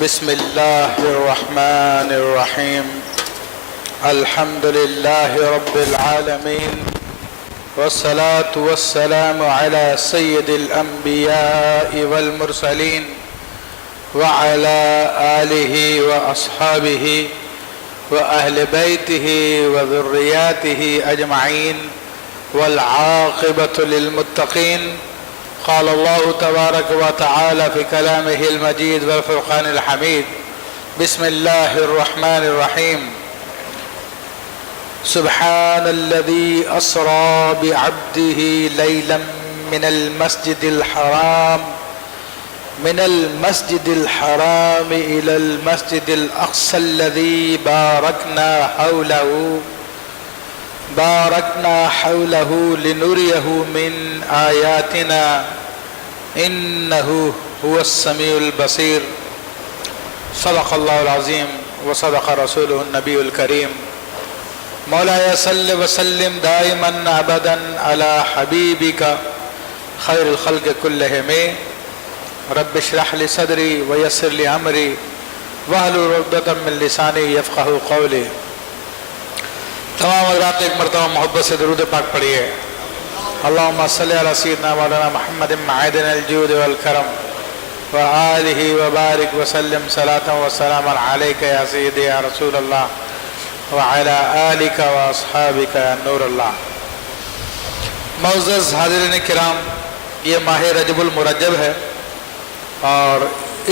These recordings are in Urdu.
بسم الله الرحمن الرحيم. الحمد لله رب العالمين، والصلاة والسلام على سيد الأنبياء والمرسلين وعلى آله وأصحابه وأهل بيته وذرياته أجمعين، والعاقبة للمتقين. قال الله تبارك وتعالى في كلامه المجيد والفرقان الحميد: بسم الله الرحمن الرحيم. سبحان الذي أسرى بعبده ليلا من المسجد الحرام إلى المسجد الأقصى الذي باركنا حوله لنريه من آياتنا إنه هو السميع البصير. صدق الله العظيم وصدق رسوله النبي الكريم. مولاي صل وسلم دائما أبدا على حبيبك خير الخلق كلهم. رب اشرح لي صدري ويسر لي أمري واحلل عقدة من لساني يفقهوا قولي. تمام حضرات ایک مرتبہ محبت سے درود پاک پڑھیے. اللہم صلی علی سیدنا مولانا محمد معدن الجود والکرم وآلہ وبارک وسلم صلاة وسلاما علیک یا سیدی یا رسول اللہ وعلی آلک واصحابک یا نور اللہ. معزز حاضرین کرام، یہ ماہ رجب المرجب ہے اور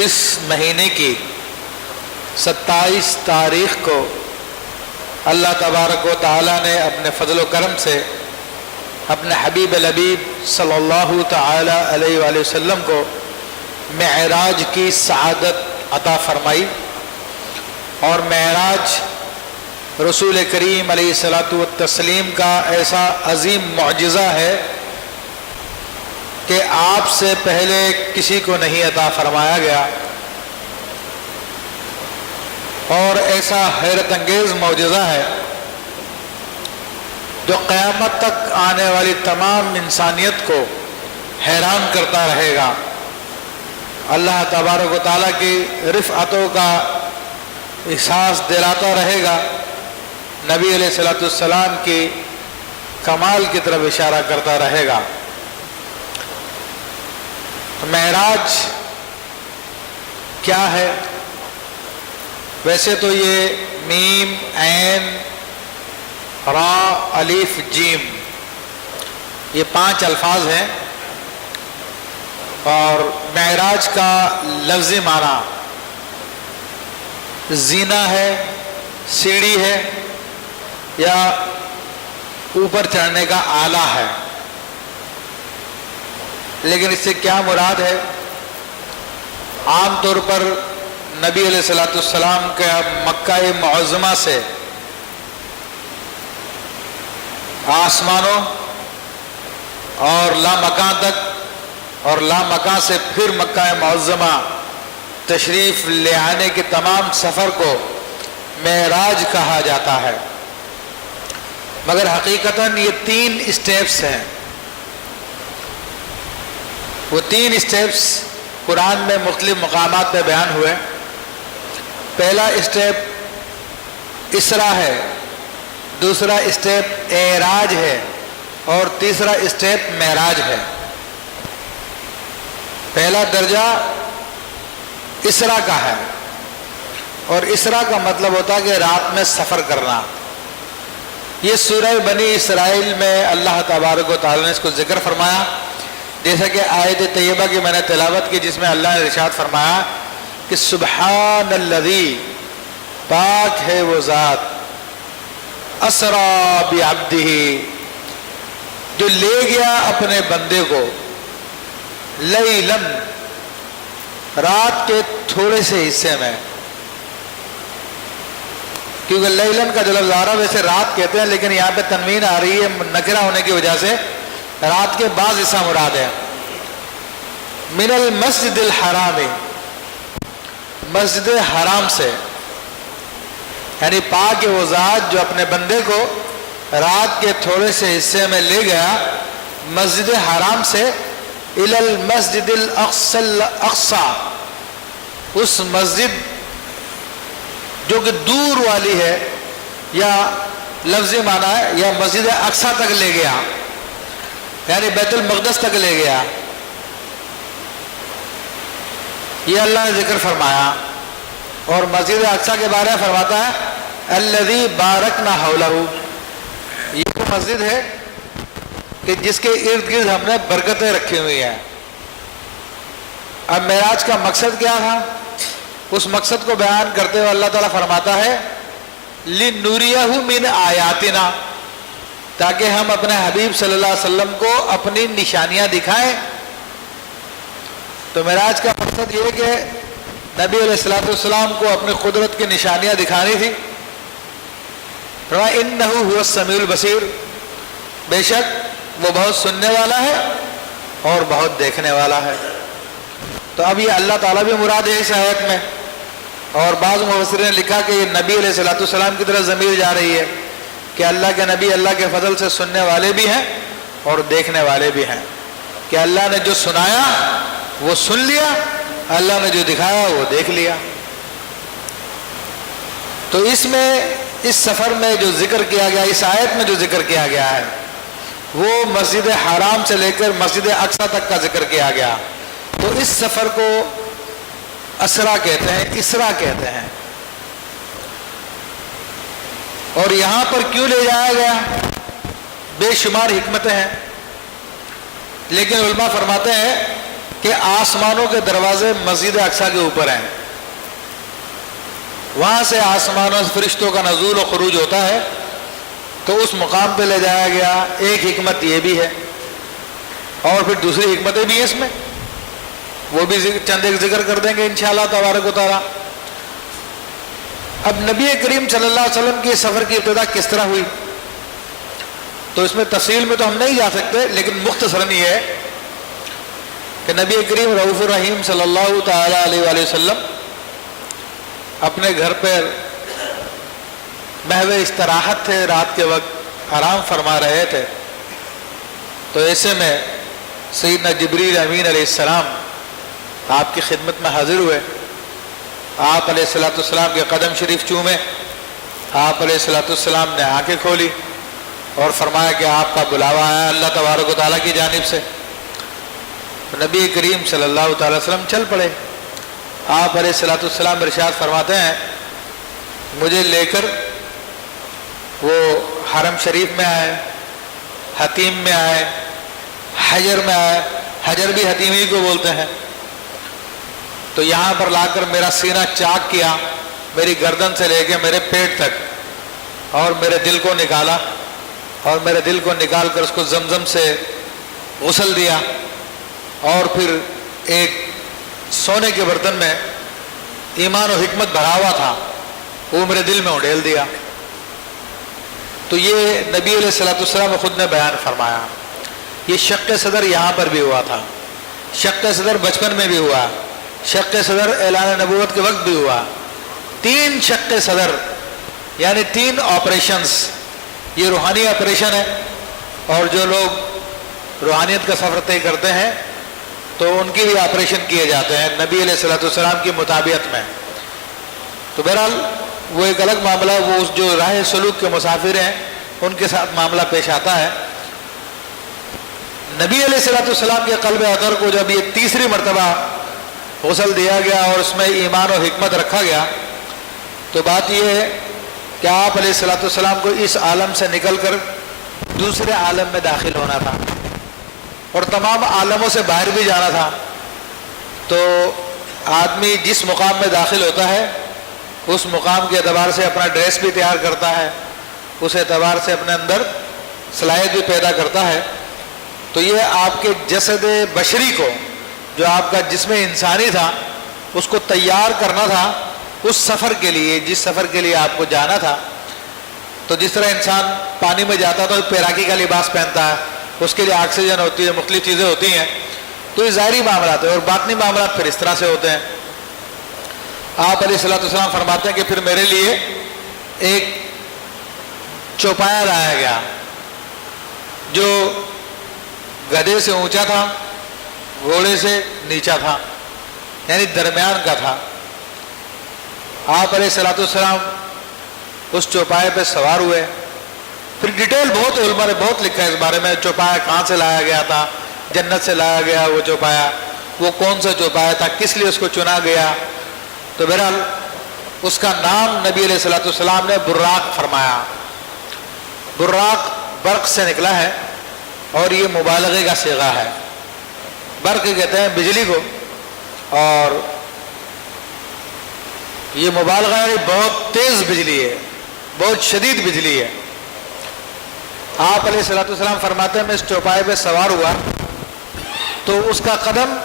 اس مہینے کی 27 تاریخ کو اللہ تبارک و تعالی نے اپنے فضل و کرم سے اپنے حبیب لبیب صلی اللہ تعالی علیہ وآلہ وسلم کو معراج کی سعادت عطا فرمائی. اور معراج رسول کریم علیہ الصلاۃ والتسلیم کا ایسا عظیم معجزہ ہے کہ آپ سے پہلے کسی کو نہیں عطا فرمایا گیا، اور ایسا حیرت انگیز معجزہ ہے جو قیامت تک آنے والی تمام انسانیت کو حیران کرتا رہے گا. اللہ تبارک و تعالیٰ کی رفعتوں کا احساس دلاتا رہے گا، نبی علیہ الصلوۃ والسلام کی کمال کی طرف اشارہ کرتا رہے گا. معراج کیا ہے؟ ویسے تو یہ میم عین را الف جیم یہ 5 الفاظ ہیں، اور معراج کا لفظی معنی زینہ ہے، سیڑھی ہے، یا اوپر چڑھنے کا آلہ ہے. لیکن اس سے کیا مراد ہے؟ عام طور پر نبی علیہ الصلوۃ والسلام کے مکہ معظمہ سے آسمانوں اور لامکان تک، اور لامکان سے پھر مکہ معظمہ تشریف لے آنے کے تمام سفر کو معراج کہا جاتا ہے. مگر حقیقتاً یہ 3 اسٹیپس ہیں. وہ 3 اسٹیپس قرآن میں مختلف مقامات پہ بیان ہوئے. پہلا اسٹیپ اسرا ہے، دوسرا اسٹیپ اعراج ہے، اور تیسرا اسٹیپ معراج ہے. پہلا درجہ اسرا کا ہے، اور اسرا کا مطلب ہوتا ہے کہ رات میں سفر کرنا. یہ سورہ بنی اسرائیل میں اللہ تبارک و تعالیٰ نے اس کو ذکر فرمایا، جیسا کہ آیت طیبہ کی میں نے تلاوت کی، جس میں اللہ نے ارشاد فرمایا کہ سبحان الذی، پاک ہے وہ ذات، اسرا بعبدہ، جو لے گیا اپنے بندے کو، لیلاً، رات کے تھوڑے سے حصے میں. کیونکہ لیلاً کا جو لفظ آ رہا ہے ویسے رات کہتے ہیں، لیکن یہاں پہ تنوین آ رہی ہے نکرہ ہونے کی وجہ سے، رات کے بعض حصہ مراد ہے. من المسجد الحرام، مسجد حرام سے، یعنی پاک وہ ذات جو اپنے بندے کو رات کے تھوڑے سے حصے میں لے گیا مسجد حرام سے، الی المسجد الاقصی، اس مسجد جو کہ دور والی ہے، یا لفظی معنی ہے، یا مسجد اقصی تک لے گیا، یعنی بیت المقدس تک لے گیا، یہ اللہ نے ذکر فرمایا۔ اور مسجد اقصی کے بارے میں فرماتا ہے الذی بارکنا حولہ، یہ وہ مسجد ہے کہ جس کے ارد گرد ہم نے برکتیں رکھی ہوئی ہیں۔ اب معراج کا مقصد کیا تھا؟ اس مقصد کو بیان کرتے ہوئے اللہ تعالیٰ فرماتا ہے لِنُرِيَهُ مِنْ آیاتنا، تاکہ ہم اپنے حبیب صلی اللہ علیہ وسلم کو اپنی نشانیاں دکھائیں۔ تو معراج کا مقصد یہ کہ نبی علیہ السلام کو اپنی قدرت کی نشانیاں دکھانی تھی۔ فرمایا اِنَّهُ هُوَ السَّمِيعُ الْبَصِيرُ، بے شک وہ بہت سننے والا ہے اور بہت دیکھنے والا ہے۔ تو اب یہ اللہ تعالیٰ بھی مراد ہے اس آیت میں، اور بعض مفسرین نے لکھا کہ یہ نبی علیہ السلام کی طرف ضمیر جا رہی ہے کہ اللہ کے نبی اللہ کے فضل سے سننے والے بھی ہیں اور دیکھنے والے بھی ہیں، کہ اللہ نے جو سنایا وہ سن لیا، اللہ نے جو دکھایا وہ دیکھ لیا۔ تو اس میں، اس سفر میں جو ذکر کیا گیا، اس آیت میں جو ذکر کیا گیا ہے وہ مسجد حرام سے لے کر مسجد اقصی تک کا ذکر کیا گیا۔ تو اس سفر کو اسرا کہتے ہیں، اسرا کہتے ہیں۔ اور یہاں پر کیوں لے جایا گیا؟ بے شمار حکمتیں ہیں، لیکن علماء فرماتے ہیں کہ آسمانوں کے دروازے مسجد اقصی کے اوپر ہیں، وہاں سے آسمانوں سے فرشتوں کا نزول و خروج ہوتا ہے، تو اس مقام پہ لے جایا گیا۔ ایک حکمت یہ بھی ہے، اور پھر دوسری حکمتیں بھی ہیں اس میں، وہ بھی چند ایک ذکر کر دیں گے انشاءاللہ تبارک و تعالیٰ۔ اب نبی کریم صلی اللہ علیہ وسلم کی سفر کی ابتدا کس طرح ہوئی، تو اس میں تفصیل میں تو ہم نہیں جا سکتے، لیکن مختصراً یہ ہے کہ نبی کریم رؤوف الرحیم صلی اللہ تعالیٰ علیہ وآلہ وسلم اپنے گھر پر محو استراحت تھے، رات کے وقت آرام فرما رہے تھے۔ تو ایسے میں سیدنا جبریل امین علیہ السلام آپ کی خدمت میں حاضر ہوئے۔ آپ علیہ السلام کے قدم شریف چومے، آپ علیہ السلام نے آنکھیں کھولی اور فرمایا کہ آپ کا بلاوا آیا اللہ تبارک و تعالیٰ کی جانب سے۔ نبی کریم صلی اللہ تعالی وسلم چل پڑے۔ آپ علیہ السلام ارشاد فرماتے ہیں مجھے لے کر وہ حرم شریف میں آئے، حتیم میں آئے، حجر میں آئے، حجر بھی حتیم ہی کو بولتے ہیں۔ تو یہاں پر لا کر میرا سینہ چاک کیا، میری گردن سے لے کے میرے پیٹ تک، اور میرے دل کو نکالا، اور میرے دل کو نکال کر اس کو زمزم سے غسل دیا، اور پھر ایک سونے کے برتن میں ایمان و حکمت بھرا ہوا تھا، وہ میرے دل میں اڈیل دیا۔ تو یہ نبی علیہ السلام خود نے بیان فرمایا۔ یہ شق صدر یہاں پر بھی ہوا تھا، شق صدر بچپن میں بھی ہوا، شق صدر اعلان نبوت کے وقت بھی ہوا۔ 3 شق صدر یعنی 3 آپریشنز، یہ روحانی آپریشن ہے، اور جو لوگ روحانیت کا سفر طے کرتے ہیں تو ان کی بھی آپریشن کیے جاتے ہیں نبی علیہ السلام کی مطابعت میں۔ تو بہرحال وہ ایک الگ معاملہ، وہ اس جو راہ سلوک کے مسافر ہیں ان کے ساتھ معاملہ پیش آتا ہے۔ نبی علیہ السلام کے قلب اطہر کو جب یہ تیسری مرتبہ غسل دیا گیا اور اس میں ایمان و حکمت رکھا گیا، تو بات یہ ہے کہ آپ علیہ السلام کو اس عالم سے نکل کر دوسرے عالم میں داخل ہونا تھا، اور تمام عالموں سے باہر بھی جانا تھا۔ تو آدمی جس مقام میں داخل ہوتا ہے اس مقام کے اعتبار سے اپنا ڈریس بھی تیار کرتا ہے، اس اعتبار سے اپنے اندر صلاحیت بھی پیدا کرتا ہے۔ تو یہ آپ کے جسد بشری کو، جو آپ کا جسم انسانی تھا، اس کو تیار کرنا تھا اس سفر کے لیے جس سفر کے لیے آپ کو جانا تھا۔ تو جس طرح انسان پانی میں جاتا تو پیراکی کا لباس پہنتا ہے، اس کے لیے آکسیجن ہوتی ہے، مختلف چیزیں ہوتی ہیں، تو یہ ظاہری معاملات ہیں، اور باطنی معاملات پھر اس طرح سے ہوتے ہیں۔ آپ علیہ السلام فرماتے ہیں کہ پھر میرے لیے ایک چوپایا لایا گیا جو گدھے سے اونچا تھا، گھوڑے سے نیچا تھا، یعنی درمیان کا تھا۔ آپ علیہ الصلوۃ والسلام اس چوپائے پہ سوار ہوئے. پھر ڈیٹیل بہت علماء نے بہت لکھا ہے اس بارے میں. چوپایا کہاں سے لایا گیا تھا, جنت سے لایا گیا وہ چوپایا, وہ کون سا چوپایا تھا, کس لیے اس کو چنا گیا. تو بہرحال اس کا نام نبی علیہ الصلوۃ والسلام نے براق فرمایا. براق برق سے نکلا ہے اور یہ مبالغے کا صیغہ ہے. برق کہتے ہیں بجلی کو, اور یہ مبالغہ ہے, بہت تیز بجلی ہے, بہت شدید بجلی ہے. آپ علیہ الصلوۃ والسلام فرماتے ہیں میں اس چوپائے پہ سوار ہوا تو اس کا قدم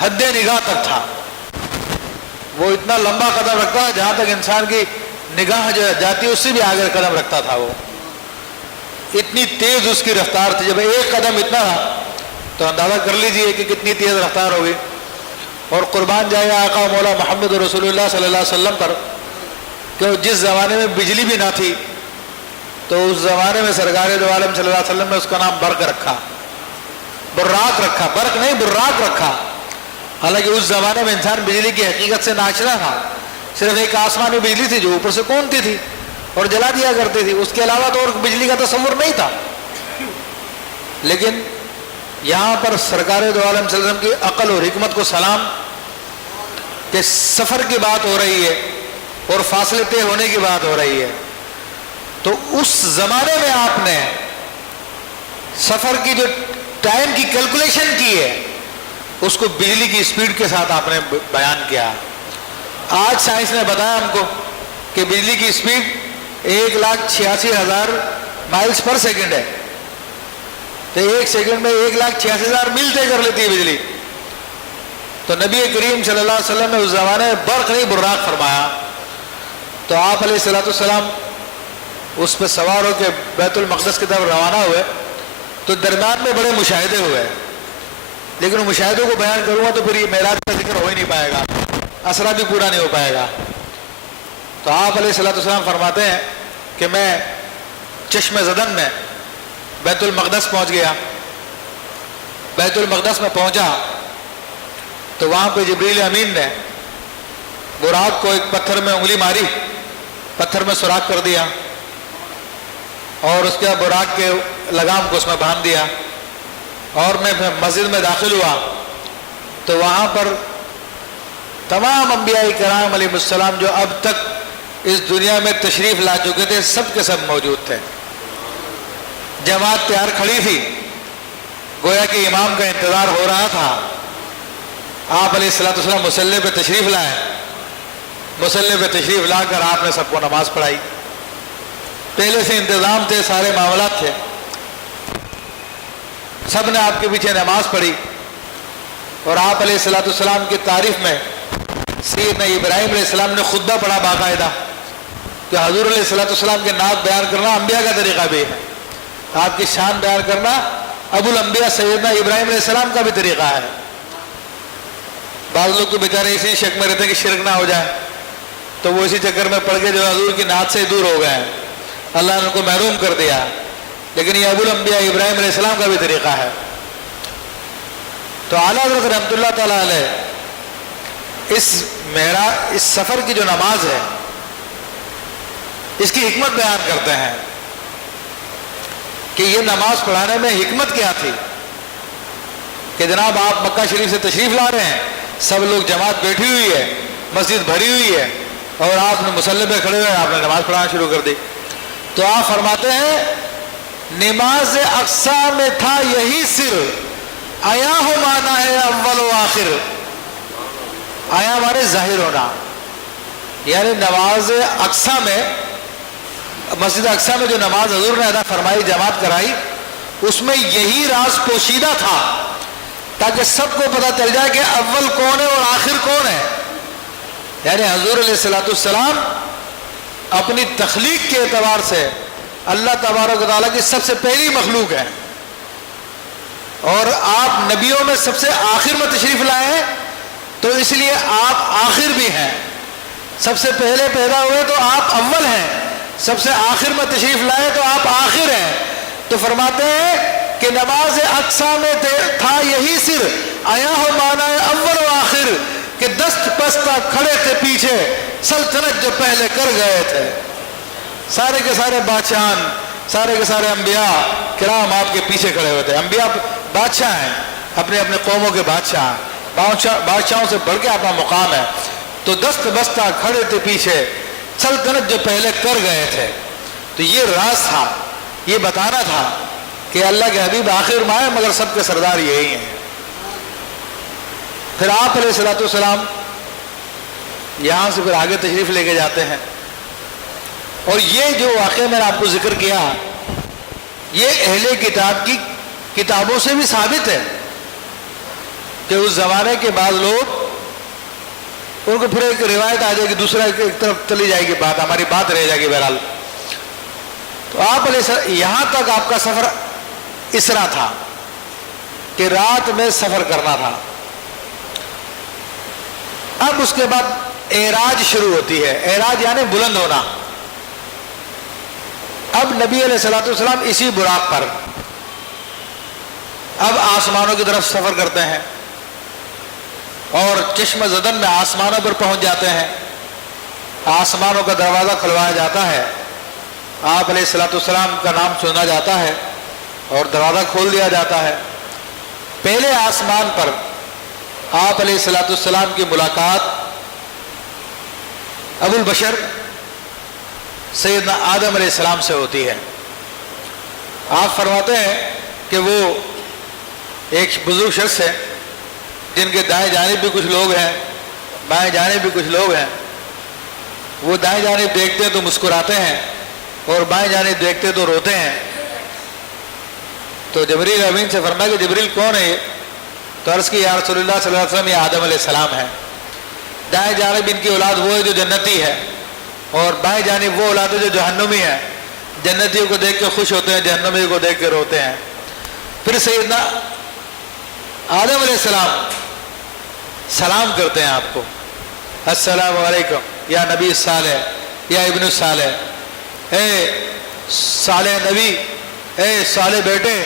حد نگاہ تک تھا. وہ اتنا لمبا قدم رکھتا ہے جہاں تک انسان کی نگاہ جو جاتی ہے اس سے بھی آگے قدم رکھتا تھا. وہ اتنی تیز اس کی رفتار تھی. جب ایک قدم اتنا تو اندازہ کر لیجئے کہ کتنی تیز رفتار ہوگی. اور قربان جائے آقا مولا محمد رسول اللہ صلی اللہ علیہ وسلم پر کہ جس زمانے میں بجلی بھی نہ تھی تو اس زمانے میں سرکار دو عالم صلی اللہ علیہ وسلم نے اس کا نام برق رکھا, براق رکھا. برق نہیں براق رکھا. حالانکہ اس زمانے میں انسان بجلی کی حقیقت سے ناچنا تھا. صرف ایک آسمانی بجلی تھی جو اوپر سے کونتی تھی اور جلا دیا کرتی تھی, اس کے علاوہ تو اور بجلی کا تصور نہیں تھا. لیکن یہاں پر سرکار دو عالم صلی اللہ علیہ وسلم کی عقل اور حکمت کو سلام کہ سفر کی بات ہو رہی ہے اور فاصلے طے ہونے کی بات ہو رہی ہے. تو اس زمانے میں آپ نے سفر کی جو ٹائم کی کیلکولیشن کی ہے اس کو بجلی کی سپیڈ کے ساتھ آپ نے بیان کیا. آج سائنس نے بتایا ہم کو کہ بجلی کی سپیڈ 1,86,000 مائلز پر سیکنڈ ہے. تو ایک سیکنڈ میں 1,86,000 میل طے کر لیتی ہے بجلی. تو نبی کریم صلی اللہ علیہ وسلم نے اس زمانے میں برق نہیں براق فرمایا. تو آپ علیہ الصلوۃ والسلام اس پہ سوار ہو کے بیت المقدس کی طرف روانہ ہوئے تو درمیان میں بڑے مشاہدے ہوئے. لیکن مشاہدوں کو بیان کروں گا تو پھر یہ معراج کا ذکر ہو ہی نہیں پائے گا, اسرا بھی پورا نہیں ہو پائے گا. تو آپ علیہ الصلوۃ والسلام فرماتے ہیں کہ میں چشم زدن میں بیت المقدس پہنچ گیا. بیت المقدس میں پہنچا تو وہاں پہ جبریل امین نے براق کو ایک پتھر میں انگلی ماری, پتھر میں سوراخ کر دیا اور اس کے بعد براق کے لگام کو اس میں باندھ دیا. اور میں مسجد میں داخل ہوا تو وہاں پر تمام انبیاء کرام علیہ السلام جو اب تک اس دنیا میں تشریف لا چکے تھے سب کے سب موجود تھے. جماعت تیار کھڑی تھی, گویا کہ امام کا انتظار ہو رہا تھا. آپ علیہ الصلوۃ والسلام مصلی پہ تشریف لائے. مصلی پہ تشریف لا کر آپ نے سب کو نماز پڑھائی. پہلے سے انتظام تھے, سارے معاملات تھے, سب نے آپ کے پیچھے نماز پڑھی. اور آپ علیہ الصلوۃ والسلام کی تعریف میں سیدنا ابراہیم علیہ السلام نے خطبہ پڑھا باقاعدہ کہ حضور علیہ الصلوۃ والسلام کے نعت بیان کرنا انبیاء کا طریقہ بھی ہے, آپ کی شان بیان کرنا ابو الانبیاء سیدنا ابراہیم علیہ السلام کا بھی طریقہ ہے. بعض لوگ تو بیچارے اسی شک میں رہتے ہیں کہ شرک نہ ہو جائے تو وہ اسی چکر میں پڑھ کے جو حضور کی نعت سے دور ہو گئے ہیں, اللہ نے ان کو محروم کر دیا. لیکن یہ ابو الانبیاء ابراہیم علیہ السلام کا بھی طریقہ ہے. تو اعلیٰ حضرت رحمۃ اللہ تعالیٰ علیہ اس سفر کی جو نماز ہے اس کی حکمت بیان کرتے ہیں کہ یہ نماز پڑھانے میں حکمت کیا تھی کہ جناب آپ مکہ شریف سے تشریف لا رہے ہیں, سب لوگ جماعت بیٹھی ہوئی ہے, مسجد بھری ہوئی ہے اور آپ نے مصلی پہ کھڑے ہوئے آپ نے نماز پڑھانا شروع کر دی. تو آپ فرماتے ہیں نماز اقصی میں تھا یہی سر, آیا ہو مانا ہے اول و آخر. آیا ہمارے ظاہر ہونا, یعنی نماز اقصی میں مسجد اقصی میں جو نماز حضور نے ادا فرمائی, جماعت کرائی, اس میں یہی راز پوشیدہ تھا تاکہ سب کو پتہ چل جائے کہ اول کون ہے اور آخر کون ہے. یعنی حضور علیہ الصلوۃ والسلام اپنی تخلیق کے اعتبار سے اللہ تبارک و تعالیٰ کی سب سے پہلی مخلوق ہے اور آپ نبیوں میں سب سے آخر میں تشریف لائے ہیں تو اس لیے آپ آخر بھی ہیں. سب سے پہلے پیدا ہوئے تو آپ اول ہیں, سب سے آخر میں تشریف لائے تو آپ آخر ہیں. تو فرماتے ہیں کہ نماز اقصی میں تھا یہی سر, آیا ہو مانا اول و آخر, کہ دست پستہ کھڑے تھے پیچھے سلطنت جو پہلے کر گئے تھے. سارے کے سارے بادشاہان، سارے کے سارے انبیاء کرام آپ کے پیچھے کھڑے ہوئے تھے. انبیاء بادشاہ ہیں، اپنے اپنے قوموں کے بادشاہ، بادشاہوں سے بڑھ کے اپنا مقام ہے. تو دست بستہ کھڑے تھے پیچھے سلطنت جو پہلے کر گئے تھے. تو یہ راز تھا، یہ بتانا تھا کہ اللہ کے حبیب آخر میں آئے مگر سب کے سردار یہی ہیں. پھر آپ علیہ الصلوۃ والسلام یہاں سے پھر آگے تشریف لے کے جاتے ہیں. اور یہ جو واقعہ میں نے آپ کو ذکر کیا، یہ اہل کتاب کی کتابوں سے بھی ثابت ہے کہ اس زمانے کے بعد لوگ ان کو پھر ایک روایت آ جائے گی، دوسرا ایک طرف چلی جائے گی بات، ہماری بات رہ جائے گی. بہرحال تو آپ یہاں تک آپ کا سفر اسرا تھا کہ رات میں سفر کرنا تھا. اب اس کے بعد اعراج شروع ہوتی ہے. اعراج یعنی بلند ہونا. اب نبی علیہ الصلوۃ والسلام اسی براق پر اب آسمانوں کی طرف سفر کرتے ہیں اور چشم زدن میں آسمانوں پر پہنچ جاتے ہیں. آسمانوں کا دروازہ کھلوایا جاتا ہے، آپ علیہ الصلوۃ والسلام کا نام سنا جاتا ہے اور دروازہ کھول دیا جاتا ہے. پہلے آسمان پر آپ علیہ الصلوۃ والسلام کی ملاقات ابو البشر سیدنا آدم علیہ السلام سے ہوتی ہے. آپ فرماتے ہیں کہ وہ ایک بزرگ شخص ہے جن کے دائیں جانب بھی کچھ لوگ ہیں، بائیں جانب بھی کچھ لوگ ہیں. وہ دائیں جانب دیکھتے ہیں تو مسکراتے ہیں اور بائیں جانب دیکھتے تو روتے ہیں. تو جبریل امین سے فرمایا کہ جبریل کون ہے یہ؟ تو عرض کی یا رسول اللہ صلی اللہ علیہ وسلم یہ آدم علیہ السلام ہے. دائیں جانب ان کی اولاد وہ ہے جو جنتی ہے اور بائیں جانب وہ اولاد ہے جو جہنمی ہے. جنتیوں کو دیکھ کے خوش ہوتے ہیں، جہنمیوں کو دیکھ کے روتے ہیں. پھر سیدنا آدم علیہ السلام سلام کرتے ہیں آپ کو، السلام علیکم یا نبی صالح یا ابن صالح، اے صالح نبی، اے صالح بیٹے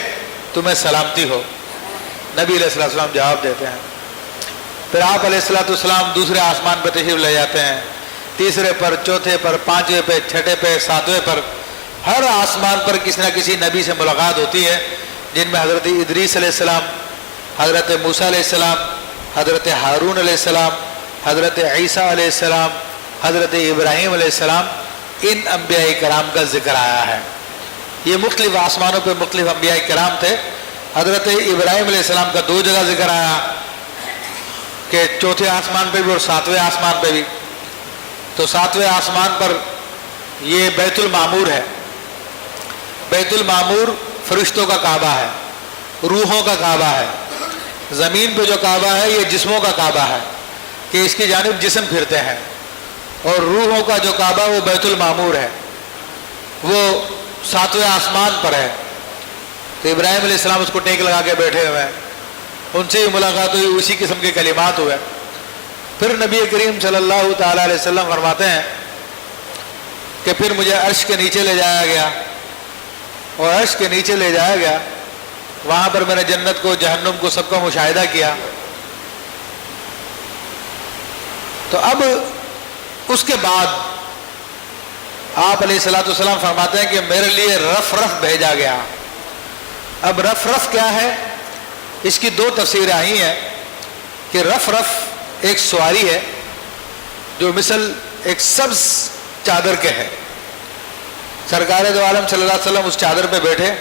تمہیں سلامتی ہو. نبی علیہ السلام جواب دیتے ہیں. پھر آپ علیہ السلام دوسرے آسمان پہ تشریف لے جاتے ہیں، تیسرے پر، چوتھے پر، پانچویں پہ، چھٹے پہ، ساتویں پر. ہر آسمان پر کسی نہ کسی نبی سے ملاقات ہوتی ہے، جن میں حضرت ادریس علیہ السلام، حضرت موسیٰ علیہ السلام، حضرت ہارون علیہ السلام، حضرت عیسیٰ علیہ السلام، حضرت ابراہیم علیہ السلام. ان انبیاء کرام کا ذکر آیا ہے. یہ مختلف آسمانوں پہ مختلف انبیاء کرام تھے. حضرت ابراہیم علیہ السلام کا 2 جگہ ذکر آیا کہ چوتھے آسمان پہ بھی اور 7ویں آسمان پہ بھی. تو 7ویں آسمان پر یہ بیت المعمور ہے. بیت المعمور فرشتوں کا کعبہ ہے، روحوں کا کعبہ ہے. زمین پہ جو کعبہ ہے یہ جسموں کا کعبہ ہے کہ اس کی جانب جسم پھرتے ہیں، اور روحوں کا جو کعبہ وہ بیت المعمور ہے، وہ 7ویں آسمان پر ہے. تو ابراہیم علیہ السلام اس کو ٹیک لگا کے بیٹھے ہوئے ہیں، ان سے ملاقات ہوئی، اسی قسم کے کلمات ہوئے. پھر نبی کریم صلی اللہ تعالیٰ علیہ وسلم فرماتے ہیں کہ پھر مجھے عرش کے نیچے لے جایا گیا، اور عرش کے نیچے لے جایا گیا. وہاں پر میں نے جنت کو، جہنم کو، سب کا مشاہدہ کیا. تو اب اس کے بعد آپ علیہ الصلوۃ والسلام فرماتے ہیں کہ میرے لیے رف رف بھیجا گیا. اب رف رف کیا ہے؟ اس کی 2 تفسیریں آئی ہیں کہ رف رف ایک سواری ہے جو مثل ایک سبز چادر کے ہے. سرکار دو عالم صلی اللہ علیہ وسلم اس چادر پہ بیٹھے،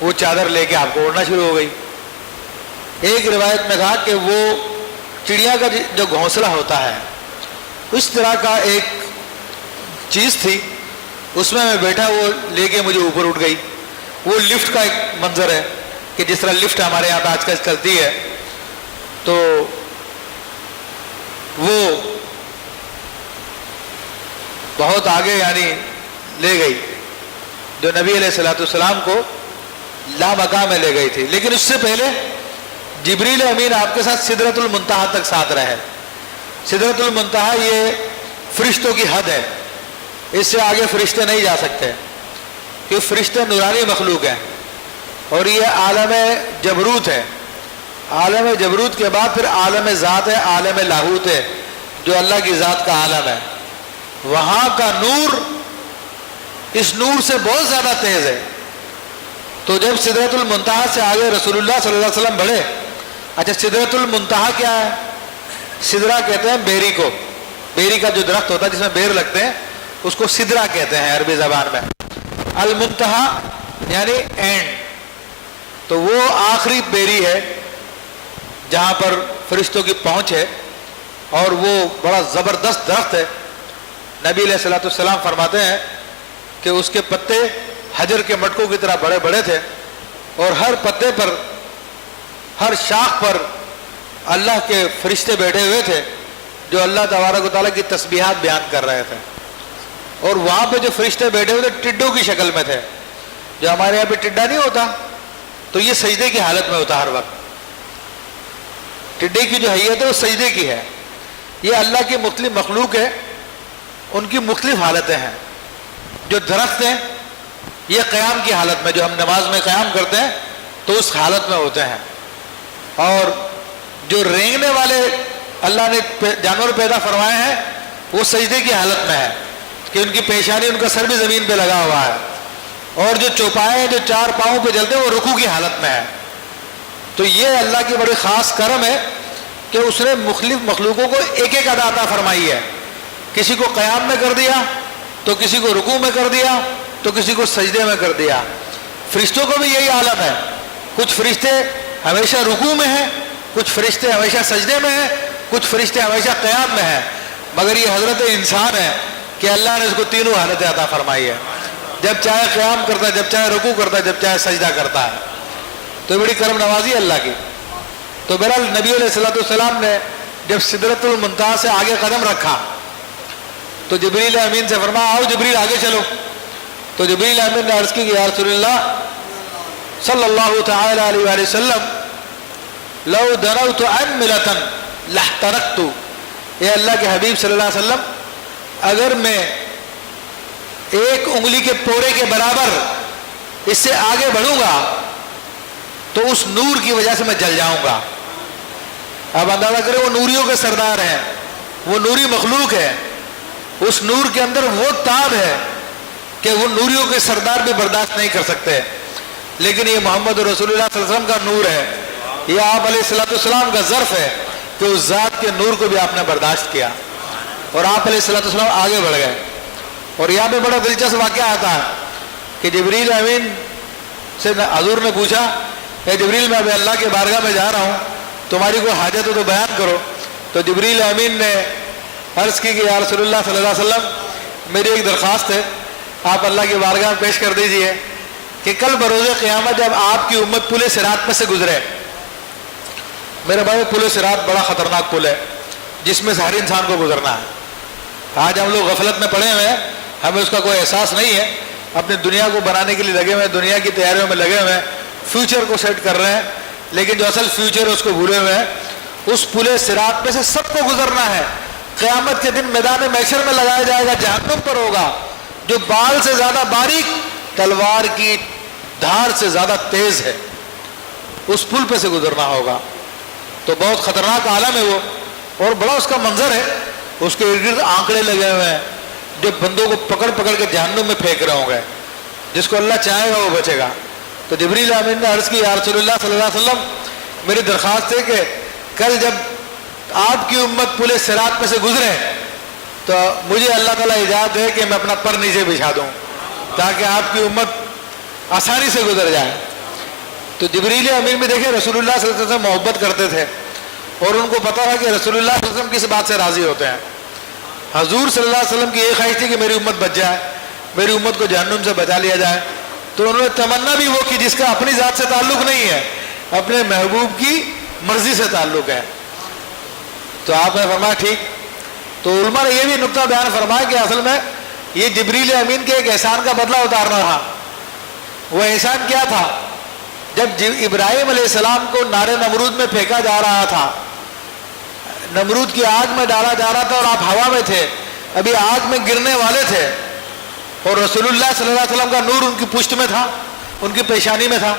وہ چادر لے کے آپ کو اڑنا شروع ہو گئی. ایک روایت میں تھا کہ وہ چڑیا کا جو گھونسلہ ہوتا ہے اس طرح کا ایک چیز تھی، اس میں بیٹھا، وہ لے کے مجھے اوپر اٹھ گئی. وہ لفٹ کا ایک منظر ہے کہ جس طرح لفٹ ہمارے یہاں آج کل چلتی ہے، تو وہ بہت آگے یعنی لے گئی، جو نبی علیہ الصلوۃ والسلام کو لامقام میں لے گئی تھی. لیکن اس سے پہلے جبریل امین آپ کے ساتھ سدرۃ المنتہا تک ساتھ رہے. سدرۃ المنتہا یہ فرشتوں کی حد ہے، اس سے آگے فرشتے نہیں جا سکتے، کہ فرشتے نورانی مخلوق ہیں اور یہ عالم جبروت ہے. عالم جبروت کے بعد پھر عالم ذات ہے، عالم لاہوت ہے جو اللہ کی ذات کا عالم ہے. وہاں کا نور اس نور سے بہت زیادہ تیز ہے. تو جب سدرۃ المنتہا سے آگے رسول اللہ صلی اللہ علیہ وسلم بڑھے. اچھا سدرۃ المنتہا کیا ہے؟ سدرہ کہتے ہیں بیری کو، بیری کا جو درخت ہوتا ہے جس میں بیر لگتے ہیں اس کو سدرہ کہتے ہیں عربی زبان میں. المنتہا یعنی اینڈ، تو وہ آخری بیری ہے جہاں پر فرشتوں کی پہنچ ہے، اور وہ بڑا زبردست درخت ہے. نبی علیہ الصلوۃ والسلام فرماتے ہیں کہ اس کے پتے حجر کے مٹکوں کی طرح بڑے بڑے تھے، اور ہر پتے پر، ہر شاخ پر اللہ کے فرشتے بیٹھے ہوئے تھے جو اللہ تبارک و تعالیٰ کی تسبیحات بیان کر رہے تھے. اور وہاں پہ جو فرشتے بیٹھے ہوئے تھے ٹڈوں کی شکل میں تھے. جو ہمارے یہاں پہ ٹڈا نہیں ہوتا تو یہ سجدے کی حالت میں ہوتا ہر وقت. ٹڈے کی جو حیت ہے وہ سجدے کی ہے. یہ اللہ کی مختلف مخلوق ہے، ان کی مختلف حالتیں ہیں. جو درخت ہیں یہ قیام کی حالت میں، جو ہم نماز میں قیام کرتے ہیں تو اس حالت میں ہوتے ہیں. اور جو رینگنے والے اللہ نے جانور پیدا فرمائے ہیں وہ سجدے کی حالت میں ہے کہ ان کی پیشانی، ان کا سر بھی زمین پہ لگا ہوا ہے. اور جو چوپائے ہیں جو چار پاؤں پہ چلتے ہیں وہ رکوع کی حالت میں ہے. تو یہ اللہ کی بڑی خاص کرم ہے کہ اس نے مختلف مخلوقوں کو ایک ایک ادا عطا فرمائی ہے. کسی کو قیام میں کر دیا تو کسی کو رکوع میں کر دیا تو کسی کو سجدے میں کر دیا. فرشتوں کو بھی یہی عالم ہے. کچھ فرشتے ہمیشہ رکوع میں ہیں، کچھ فرشتے ہمیشہ سجدے میں ہیں، کچھ فرشتے ہمیشہ قیام میں ہیں. مگر یہ حضرت انسان ہے کہ اللہ نے اس کو تینوں حالتیں عطا فرمائی ہے. جب چاہے قیام کرتا ہے، جب چاہے رکوع کرتا ہے، جب چاہے سجدہ کرتا ہے. تو بڑی کرم نوازی ہے اللہ کی. تو بہرحال نبی علیہ الصلوۃ والسلام نے جب سدرۃ المنتہا سے آگے قدم رکھا تو جبریل امین سے فرمایا آؤ جبریل آگے چلو. تو جبریل امین نے عرض کی کہ یا رسول اللہ صلی اللہ تعالی علیہ وآلہ وسلم لو دنوت انملۃ لاحترقت. اے اللہ کے حبیب صلی اللہ علیہ وسلم، اگر میں ایک انگلی کے پورے کے برابر اس سے آگے بڑھوں گا تو اس نور کی وجہ سے میں جل جاؤں گا. اب اندازہ کریں وہ نوریوں کے سردار ہیں، وہ نوری مخلوق ہے. اس نور کے اندر وہ تاب ہے کہ وہ نوریوں کے سردار بھی برداشت نہیں کر سکتے. لیکن یہ محمد رسول اللہ صلی اللہ علیہ وسلم کا نور ہے، یہ آپ علیہ الصلوۃ والسلام کا ظرف ہے کہ اس ذات کے نور کو بھی آپ نے برداشت کیا اور آپ علیہ الصلوۃ والسلام آگے بڑھ گئے. اور یہاں پہ بڑا دلچسپ واقعہ آتا ہے کہ جبریل امین سے حضور نے پوچھا اے جبریل میں ابھی اللہ کے بارگاہ میں جا رہا ہوں، تمہاری کوئی حاجت ہو تو بیان کرو. تو جبریل امین نے عرض کی کہ یا رسول اللہ صلی اللہ علیہ وسلم میری ایک درخواست ہے، آپ اللہ کی بارگاہ میں پیش کر دیجئے کہ کل بروز قیامت جب آپ کی امت پل صراط میں سے گزرے. میرے بھائی پل صراط بڑا خطرناک پل ہے جس میں سے ہر انسان کو گزرنا ہے. آج ہم لوگ غفلت میں پڑے ہوئے ہیں، ہمیں اس کا کوئی احساس نہیں ہے. اپنی دنیا کو بنانے کے لیے لگے ہوئے ہیں، دنیا کی تیاریوں میں لگے ہوئے ہیں، فیوچر کو سیٹ کر رہے ہیں، لیکن جو اصل فیوچر ہے اس کو بھولے ہوئے ہیں. اس پل صراط میں سے سب کو گزرنا ہے. قیامت کے دن میدان محشر میں لگایا جائے گا، جہنم پر ہوگا جو بال سے زیادہ باریک، تلوار کی دھار سے زیادہ تیز ہے. اس پل پہ سے گزرنا ہوگا. تو بہت خطرناک عالم ہے وہ، اور بڑا اس کا منظر ہے. اس کے ارد گرد آنکڑے لگے ہوئے ہیں جو بندوں کو پکڑ پکڑ کے جہنم میں پھینک رہے ہوں گے. جس کو اللہ چاہے گا وہ بچے گا. تو جبریل امین نے عرض کی یا رسول اللہ صلی اللہ علیہ وسلم میری درخواست ہے کہ کل جب آپ کی امت پل صراط میں سے گزرے تو مجھے اللہ تعالیٰ اجازت ہے کہ میں اپنا پر نیچے بچھا دوں تاکہ آپ کی امت آسانی سے گزر جائے. تو جبریل امین بھی دیکھیں رسول اللہ صلی اللہ علیہ وسلم سے محبت کرتے تھے اور ان کو پتا تھا کہ رسول اللہ صلی اللہ علیہ وسلم کس بات سے راضی ہوتے ہیں. حضور صلی اللہ علیہ وسلم کی یہ خواہش تھی کہ میری امت بچ جائے، میری امت کو جہنم سے بچا لیا جائے. تو انہوں نے تمنا بھی وہ کی جس کا اپنی ذات سے تعلق نہیں ہے، اپنے محبوب کی مرضی سے تعلق ہے. تو آپ نے فرمایا ٹھیک. تو علماء نے یہ بھی نقطہ بیان فرمایا کہ اصل میں یہ جبریل امین کے ایک احسان کا بدلہ اتارنا تھا. وہ احسان کیا تھا؟ جب ابراہیم علیہ السلام کو نار نمرود میں پھینکا جا رہا تھا، نمرود کی آگ میں ڈالا جا رہا تھا اور آپ ہوا میں تھے، ابھی آگ میں گرنے والے تھے، اور رسول اللہ صلی اللہ علیہ وسلم کا نور ان کی پشت میں تھا، ان کی پیشانی میں تھا.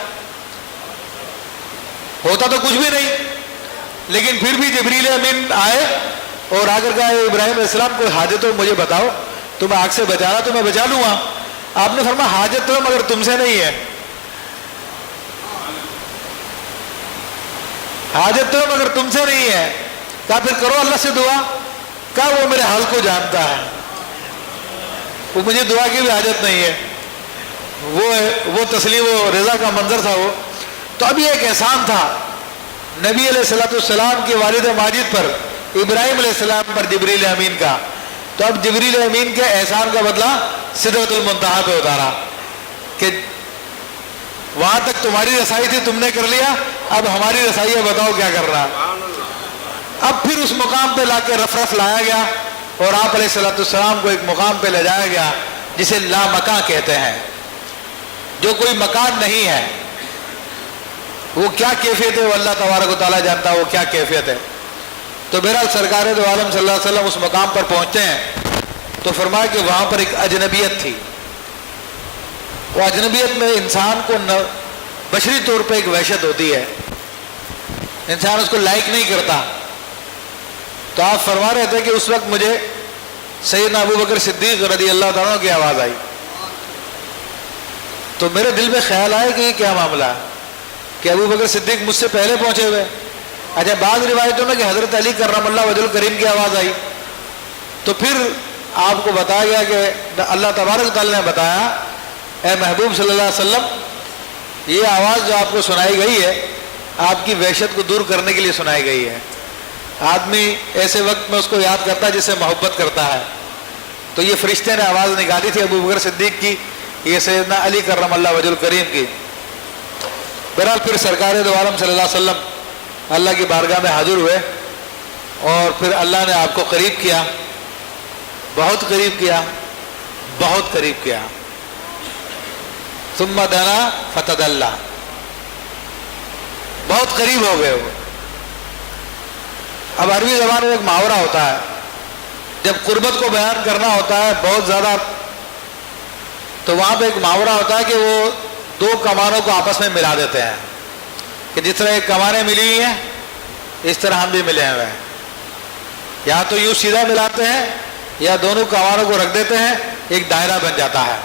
ہوتا تو کچھ بھی نہیں، لیکن پھر بھی جبریل امین آئے اور آ کر کہا ابراہیم علیہ السلام کوئی حاجت ہو مجھے بتاؤ، تمہیں آگ سے بچانا تو میں بچا لوں گا۔ آپ نے فرمایا حاجت تو مگر تم سے نہیں ہے، حاجت تو مگر تم سے نہیں ہے۔ کہا پھر کرو اللہ سے دعا۔ کہا وہ میرے حال کو جانتا ہے، وہ مجھے دعا کی بھی حاجت نہیں ہے۔ وہ تسلیم و رضا کا منظر تھا وہ۔ تو اب یہ ایک احسان تھا نبی علیہ السلام کے والد ماجد پر، ابراہیم علیہ السلام پر جبریل امین کا۔ تو اب جبریل امین کے احسان کا بدلہ سدرۃ المنتہا پہ اتارا کہ وہاں تک تمہاری رسائی تھی تم نے کر لیا، اب ہماری رسائی ہے، بتاؤ کیا کر رہا۔ اب پھر اس مقام پہ لا کے رف رف لایا گیا اور آپ علیہ السلام کو ایک مقام پہ لے جایا گیا جسے لا مکان کہتے ہیں، جو کوئی مکان نہیں ہے۔ وہ کیا کیفیت ہے وہ اللہ تبارک و تعالیٰ جانتا ہے وہ کیا کیفیت ہے۔ تو بہرحال سرکار دو عالم صلی اللہ علیہ وسلم اس مقام پر پہنچتے ہیں تو فرمایا کہ وہاں پر ایک اجنبیت تھی۔ وہ اجنبیت میں انسان کو بشری طور پہ ایک وحشت ہوتی ہے، انسان اس کو لائک نہیں کرتا۔ تو آپ فرما رہے تھے کہ اس وقت مجھے سیدنا ابو بکر صدیق رضی اللہ تعالیٰ کی آواز آئی، تو میرے دل میں خیال آیا کہ یہ کیا معاملہ ہے کہ ابو بکر صدیق مجھ سے پہلے پہنچے ہوئے۔ اچھا بعض روایتوں میں کہ حضرت علی کرم اللہ وجہ الکریم کی آواز آئی۔ تو پھر آپ کو بتایا گیا کہ اللہ تبارک تعالیٰ نے بتایا اے محبوب صلی اللہ علیہ وسلم، یہ آواز جو آپ کو سنائی گئی ہے آپ کی وحشت کو دور کرنے کے لیے سنائی گئی ہے۔ آدمی ایسے وقت میں اس کو یاد کرتا ہے جس سے محبت کرتا ہے۔ تو یہ فرشتے نے آواز نکالی تھی ابو بکر صدیق کی، یہ سیدنا علی کرم اللہ وجہ الکریم کی۔ بہرحال پھر سرکار دو عالم صلی اللہ علیہ وسلم اللہ کی بارگاہ میں حاضر ہوئے اور پھر اللہ نے آپ کو قریب کیا، بہت قریب کیا، بہت قریب کیا۔ ثم دنا فتدلی، بہت قریب ہو گئے وہ۔ اب عربی زبان میں ایک محاورہ ہوتا ہے، جب قربت کو بیان کرنا ہوتا ہے بہت زیادہ، تو وہاں پہ ایک محاورہ ہوتا ہے کہ وہ دو کمانوں کو آپس میں ملا دیتے ہیں کہ جس طرح ایک کمانیں ملی ہوئی ہیں اس طرح ہم بھی ملے ہوئے ہیں، یا تو یوں سیدھا ملاتے ہیں یا دونوں کمانوں کو رکھ دیتے ہیں، ایک دائرہ بن جاتا ہے،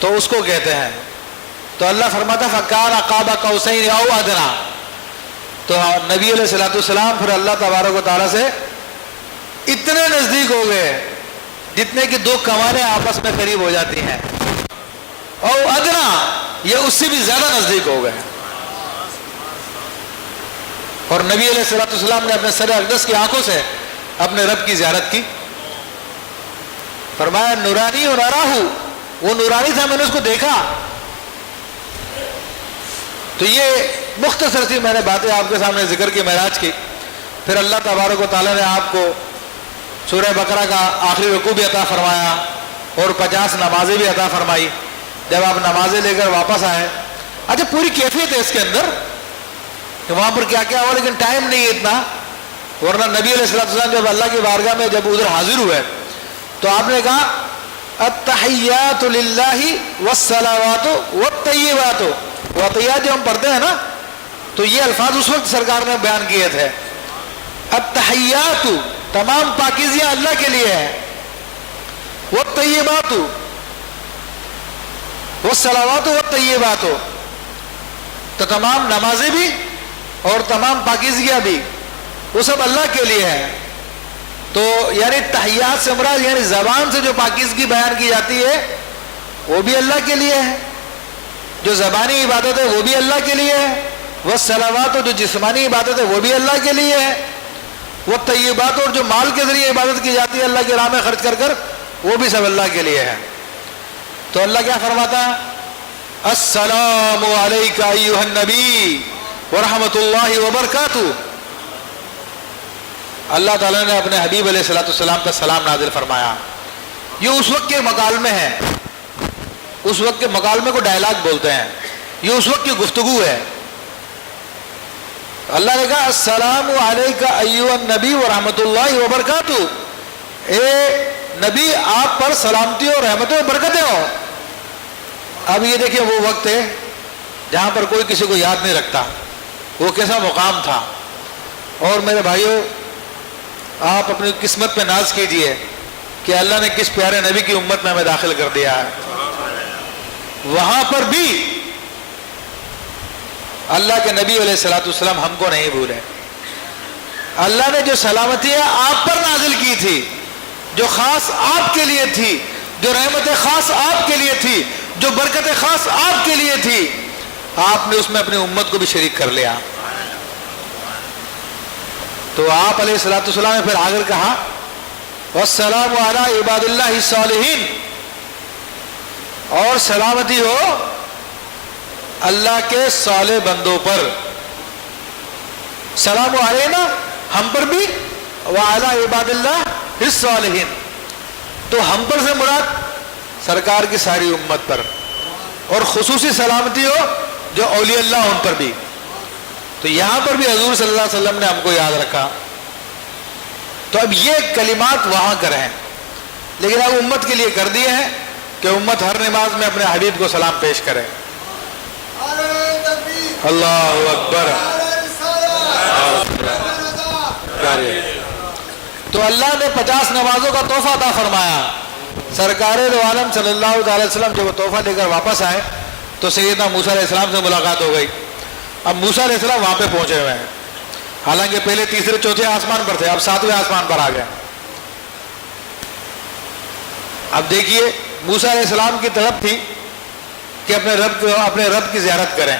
تو اس کو کہتے ہیں۔ تو اللہ فرماتا فکان قاب قوسین او ادنی، تو نبی علیہ السلام پھر اللہ تبارک و تعالیٰ سے اتنے نزدیک ہو گئے جتنے کہ دو کمانیں آپس میں قریب ہو جاتی ہیں، او ادنی، یہ اس سے بھی زیادہ نزدیک ہو گئے۔ اور نبی علیہ السلام نے اپنے سر اقدس کی آنکھوں سے اپنے رب کی زیارت کی، فرمایا نورانی و نراہو، وہ نورانی تھا میں نے اس کو دیکھا۔ تو یہ مختصر سی میں نے باتیں آپ کے سامنے ذکر کی معراج کی۔ پھر اللہ تبارک و تعالیٰ نے آپ کو سورہ بقرہ کا آخری رکوع بھی عطا فرمایا اور 50 نمازیں بھی عطا فرمائی جب آپ نمازیں لے کر واپس آئے۔ اچھا پوری کیفیت ہے اس کے اندر کہ وہاں پر کیا کیا ہوا، لیکن ٹائم نہیں ہے اتنا، ورنہ نبی علیہ السلام جب اللہ کی بارگاہ میں جب ادھر حاضر ہوئے تو آپ نے کہا التحیات للہ والصلوات والطیبات، واطیات جو ہم پڑھتے ہیں نا تو یہ الفاظ اس وقت سرکار نے بیان کیے تھے۔ التحیات، تمام پاکیزیاں اللہ کے لیے ہیں، والطیبات، والصلوات والطیبات، تو تمام نمازیں بھی اور تمام پاکیزگیاں بھی وہ سب اللہ کے لیے ہیں۔ تو یعنی تحیات سے مراد یعنی زبان سے جو پاکیزگی بیان کی جاتی ہے وہ بھی اللہ کے لیے ہے، جو زبانی عبادت ہے وہ بھی اللہ کے لیے ہے، والصلوات جو جسمانی عبادت ہے وہ بھی اللہ کے لیے ہے، والطیبات اور جو مال کے ذریعے عبادت کی جاتی ہے اللہ کی راہ میں خرچ کر کر وہ بھی سب اللہ کے لیے ہے۔ تو اللہ کیا فرماتا ہے السلام علیک ایھا النبی ورحمۃ اللہ وبرکاتہ۔ اللہ تعالیٰ نے اپنے حبیب علیہ السلام کا سلام نازل فرمایا۔ یہ اس وقت کے مکالمے ہیں، اس وقت کے مکالمے کو ڈائلاگ بولتے ہیں، یہ اس وقت کی گفتگو ہے۔ اللہ نے کہا السلام علیک ایھا النبی ورحمۃ اللہ وبرکاتہ، اے نبی آپ پر سلامتی اور رحمتیں اور برکتیں ہوں۔ اب یہ دیکھیں وہ وقت ہے جہاں پر کوئی کسی کو یاد نہیں رکھتا، وہ کیسا مقام تھا. اور میرے بھائیوں، آپ اپنی قسمت پہ ناز کیجئے کہ اللہ نے کس پیارے نبی کی امت میں ہمیں داخل کر دیا ہے. وہاں پر بھی اللہ کے نبی علیہ الصلوۃ والسلام ہم کو نہیں بھولے. اللہ نے جو سلامتیاں آپ پر نازل کی تھی، جو خاص آپ کے لیے تھی، جو رحمت خاص آپ کے لیے تھی، جو برکت خاص آپ کے لیے تھی، آپ نے اس میں اپنی امت کو بھی شریک کر لیا. تو آپ علیہ الصلوۃ والسلام نے پھر آگر کہا والسلام علی عباد اللہ الصالحین، اور سلامتی ہو اللہ کے صالح بندوں پر. سلام علینا ہم پر بھی، وعلی عباد اللہ الصالحین. تو ہم پر سے مراد سرکار کی ساری امت پر، اور خصوصی سلامتی ہو جو اولیاء اللہ ان پر بھی. تو یہاں پر بھی حضور صلی اللہ علیہ وسلم نے ہم کو یاد رکھا. تو اب یہ کلمات وہاں کر ہیں، لیکن اب امت کے لیے کر دیے ہیں کہ امت ہر نماز میں اپنے حبیب کو سلام پیش کرے. اللہ اکبر. تو اللہ نے 50 نمازوں کا تحفہ عطا فرمایا. سرکار دو عالم صلی اللہ تعالی وسلم جب وہ تحفہ لے کر واپس آئے تو سیدنا موسیٰ علیہ السلام سے ملاقات ہو گئی. اب موسیٰ علیہ السلام وہاں پہ پہنچے ہوئے ہیں، حالانکہ پہلے تیسرے چوتھے آسمان پر تھے، اب 7ویں آسمان پر آ گئے. اب دیکھیے موسیٰ علیہ السلام کی طلب تھی کہ اپنے رب کی زیارت کریں.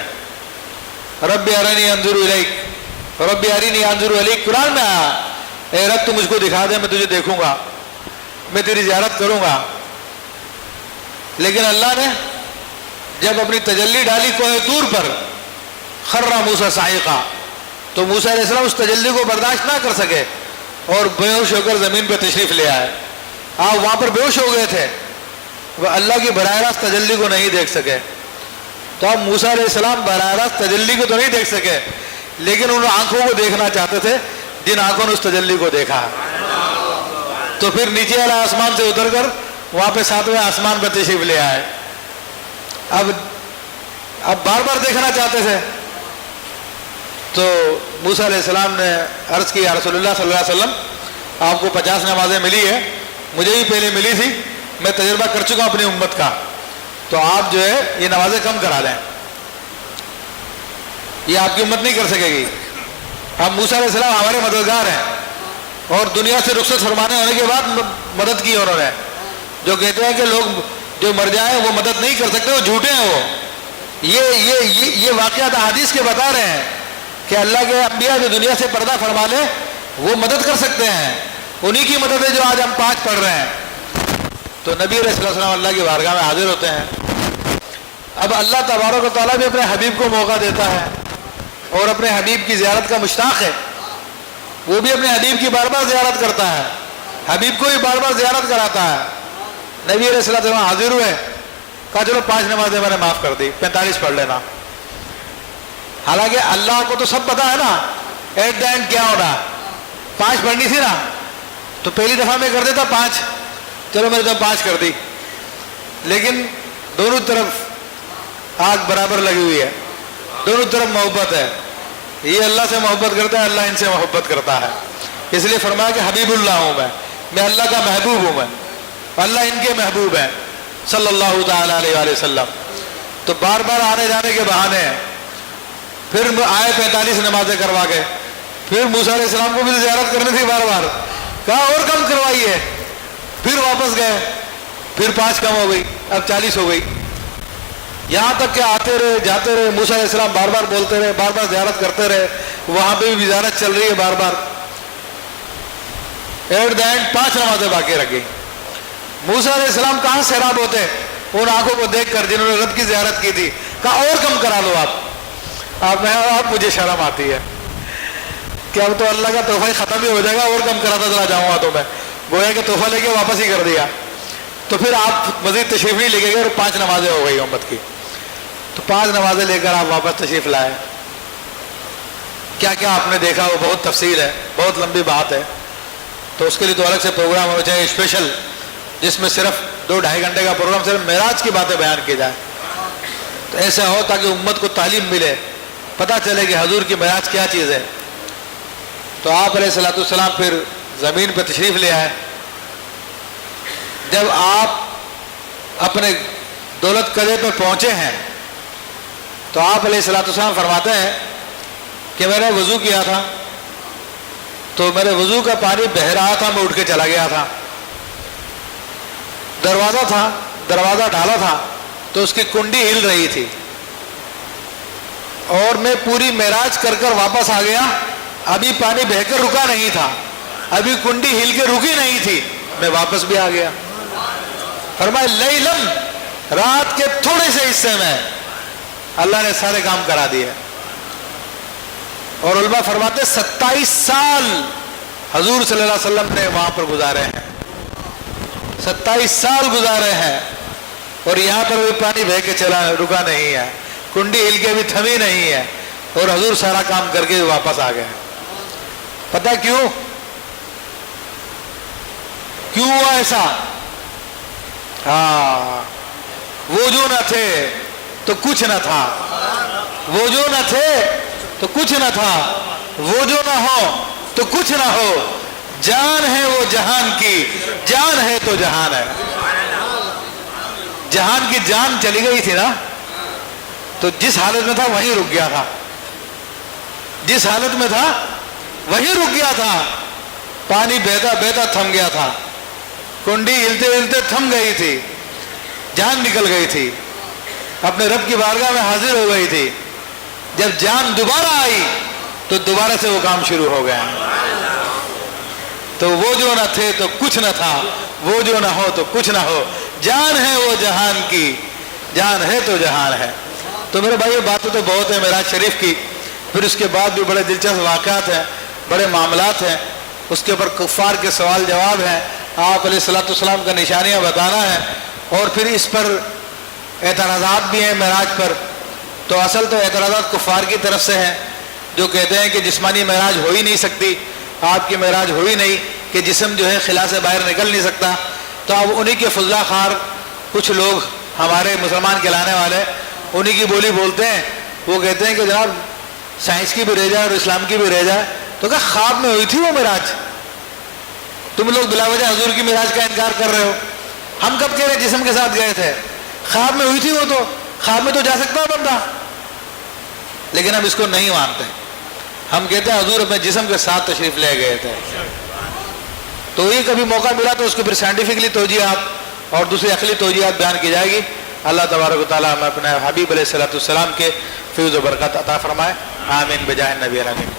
رب ارنی انظر الیک، رب ارنی انظر الیک قرآن میں آیا، اے رب تو مجھ کو دکھا دے، میں تجھے دیکھوں گا، میں تیری زیارت کروں گا. لیکن اللہ نے جب اپنی تجلی ڈالی کوہ طور پر، خر موسیٰ صاعقہ، تو موسیٰ علیہ السلام اس تجلی کو برداشت نہ کر سکے اور بے ہوش ہو کر زمین پہ تشریف لے آئے. آپ وہاں پر بے ہوش ہو گئے تھے، وہ اللہ کی براہ راست تجلی کو نہیں دیکھ سکے. تو اب موسیٰ علیہ السلام براہ راست تجلی کو تو نہیں دیکھ سکے، لیکن ان آنکھوں کو دیکھنا چاہتے تھے جن آنکھوں نے اس تجلی کو دیکھا. تو پھر نیچے والے آسمان سے اتر کر وہاں پہ 7ویں آسمان پر تشریف لے آئے. اب بار بار دیکھنا چاہتے تھے. تو موسیٰ علیہ السلام نے عرض کی یا رسول اللہ صلی اللہ علیہ وسلم، آپ کو 50 نمازیں ملی ہے، مجھے بھی پہلے ملی تھی، میں تجربہ کر چکا اپنی امت کا، تو آپ جو ہے یہ نمازیں کم کرا لیں، یہ آپ کی امت نہیں کر سکے گی. اب موسیٰ علیہ السلام ہمارے مددگار ہیں اور دنیا سے رخصت فرمانے ہونے کے بعد مدد کی انہوں نے. جو کہتے ہیں کہ لوگ جو مر جائیں وہ مدد نہیں کر سکتے، وہ جھوٹے ہیں. وہ یہ واقعات احادیث کے بتا رہے ہیں کہ اللہ کے انبیاء جو دنیا سے پردہ فرما لیں وہ مدد کر سکتے ہیں. انہی کی مدد ہے جو آج ہم 5 پڑھ رہے ہیں. تو نبی علیہ السلام اللہ کی بارگاہ میں حاضر ہوتے ہیں. اب اللہ تبارک و تعالیٰ بھی اپنے حبیب کو موقع دیتا ہے اور اپنے حبیب کی زیارت کا مشتاق ہے. وہ بھی اپنے حبیب کی بار بار زیارت کرتا ہے، حبیب کو بھی بار بار زیارت کراتا ہے. نبی علیہ السلام حاضر ہوئے، کہا چلو 5 نمازیں میں نے معاف کر دی، 45 پڑھ لینا. حالانکہ اللہ کو تو سب پتا ہے نا ایٹ دا اینڈ کیا ہونا. 5 پڑھنی تھی نا، تو پہلی دفعہ میں کر دیتا 5، چلو میں نے تو 5 کر دی. لیکن دونوں طرف آگ برابر لگی ہوئی ہے، دونوں طرف محبت ہے. یہ اللہ سے محبت کرتا ہے، اللہ ان سے محبت کرتا ہے. اس لیے فرمایا کہ حبیب اللہ ہوں میں اللہ کا محبوب ہوں، میں اللہ ان کے محبوب ہیں صلی اللہ تعالی علیہ وآلہ وسلم. تو بار بار آنے جانے کے بہانے ہیں. پھر آئے 45 نمازیں کروا کے، پھر موسیٰ علیہ السلام کو بھی زیارت کرنی تھی، بار بار کہا اور کم کروائیے. پھر واپس گئے، پھر 5 کم ہو گئی، اب 40 ہو گئی. یہاں تک کہ آتے رہے جاتے رہے، موسیٰ علیہ السلام بار بار بولتے رہے، بار بار زیارت کرتے رہے. وہاں پہ بھی زیارت چل رہی ہے بار بار. ایٹ دا اینڈ 5 نمازیں باقی رکھ گئی. موسیٰ علیہ السلام کہاں سیراب ہوتے ان آنکھوں کو دیکھ کر جنہوں نے رب کی زیارت کی تھی. کہا اور کم کرا لو آپ مجھے شرم آتی ہے کہ اب تو اللہ کا تحفہ ہی ختم ہی ہو جائے گا، اور کم کراتا چلا جاؤں گا. تو میں گویا کہ تحفہ لے کے واپس ہی کر دیا. تو پھر آپ مزید تشریف نہیں لے کے گئے اور 5 نمازیں ہو گئی امت کی. تو 5 نمازیں لے کر آپ واپس تشریف لائے. کیا کیا آپ نے دیکھا وہ بہت تفصیل ہے، بہت لمبی بات ہے. تو اس کے لیے تو الگ سے پروگرام ہونا چاہیے اسپیشل، جس میں صرف 2-2.5 گھنٹے کا پروگرام صرف معراج کی باتیں بیان کی جائے. تو ایسا ہو تاکہ امت کو تعلیم ملے پتہ چلے کہ حضور کی معراج کیا چیز ہے۔ تو آپ علیہ الصلوۃ والسلام پھر زمین پہ تشریف لے آئے۔ جب آپ اپنے دولت قلعے پہ پہنچے ہیں تو آپ علیہ الصلوۃ والسلام فرماتے ہیں کہ میں نے وضو کیا تھا تو میرے وضو کا پانی بہہ رہا تھا، میں اٹھ کے چلا گیا تھا۔ دروازہ تھا، دروازہ ڈالا تھا تو اس کی کنڈی ہل رہی تھی، اور میں پوری معراج کر کر واپس آ گیا، ابھی پانی بہہ کر رکا نہیں تھا، ابھی کنڈی ہل کے رکی نہیں تھی، میں واپس بھی آ گیا۔ فرمایا لیلم، رات کے تھوڑے سے حصے میں اللہ نے سارے کام کرا دیے۔ اور علماء فرماتے 27 سال حضور صلی اللہ علیہ وسلم نے وہاں پر گزارے ہیں، 27 سال گزارے ہیں، اور یہاں پر بھی پانی بہہ کے چلا رکا نہیں ہے، کنڈی ہل کے بھی تھمی نہیں ہے، اور حضور سارا کام کر کے واپس آ گئے۔ پتہ کیوں ہوا ایسا؟ ہاں، وہ جو نہ تھے تو کچھ نہ تھا، وہ جو نہ تھے تو کچھ نہ تھا، وہ جو نہ ہو تو کچھ نہ ہو، جان ہے وہ جہان کی، جان ہے تو جہان ہے۔ جہان کی جان چلی گئی تھی نا، تو جس حالت میں تھا وہیں رک گیا تھا، جس حالت میں تھا وہیں رک گیا تھا، پانی بہتا بہتا تھم گیا تھا، کنڈی ہلتے ہلتے تھم گئی تھی، جان نکل گئی تھی، اپنے رب کی بارگاہ میں حاضر ہو گئی تھی۔ جب جان دوبارہ آئی تو دوبارہ سے وہ کام شروع ہو گیا۔ تو وہ جو نہ تھے تو کچھ نہ تھا، وہ جو نہ ہو تو کچھ نہ ہو، جان ہے وہ جہان کی، جان ہے تو جہان ہے۔ تو میرے بھائی باتیں تو بہت ہیں معراج شریف کی، پھر اس کے بعد بھی بڑے دلچسپ واقعات ہیں، بڑے معاملات ہیں، اس کے اوپر کفار کے سوال جواب ہیں، آپ علیہ الصلوۃ والسلام کا نشانیاں بتانا ہے، اور پھر اس پر اعتراضات بھی ہیں معراج پر۔ تو اصل تو اعتراضات کفار کی طرف سے ہیں، جو کہتے ہیں کہ جسمانی معراج ہو ہی نہیں سکتی، آپ کی معراج ہوئی نہیں، کہ جسم جو ہے خلا سے باہر نکل نہیں سکتا۔ تو اب انہی کے فضلہ خوار کچھ لوگ ہمارے مسلمان کہلانے والے انہی کی بولی بولتے ہیں، وہ کہتے ہیں کہ جناب سائنس کی بھی رہ جائے اور اسلام کی بھی رہ جائے، تو کہا خواب میں ہوئی تھی وہ معراج، تم لوگ بلا وجہ حضور کی معراج کا انکار کر رہے ہو، ہم کب کہہ رہے جسم کے ساتھ گئے تھے، خواب میں ہوئی تھی وہ، تو خواب میں تو جا سکتا ہے بندہ، لیکن ہم اس کو نہیں مانتے، ہم کہتے ہیں حضور اپنے جسم کے ساتھ تشریف لے گئے تھے۔ تو یہ کبھی موقع ملا تو اس کو پھر سائنٹیفکلی توجیہات اور دوسری عقلی توجیہات بیان کی جائے گی۔ اللہ تبارک و تعالیٰ ہمیں اپنے حبیب علیہ الصلوۃ والسلام کے فیض و برکات عطا فرمائے، آمین بجاہ النبی الامین۔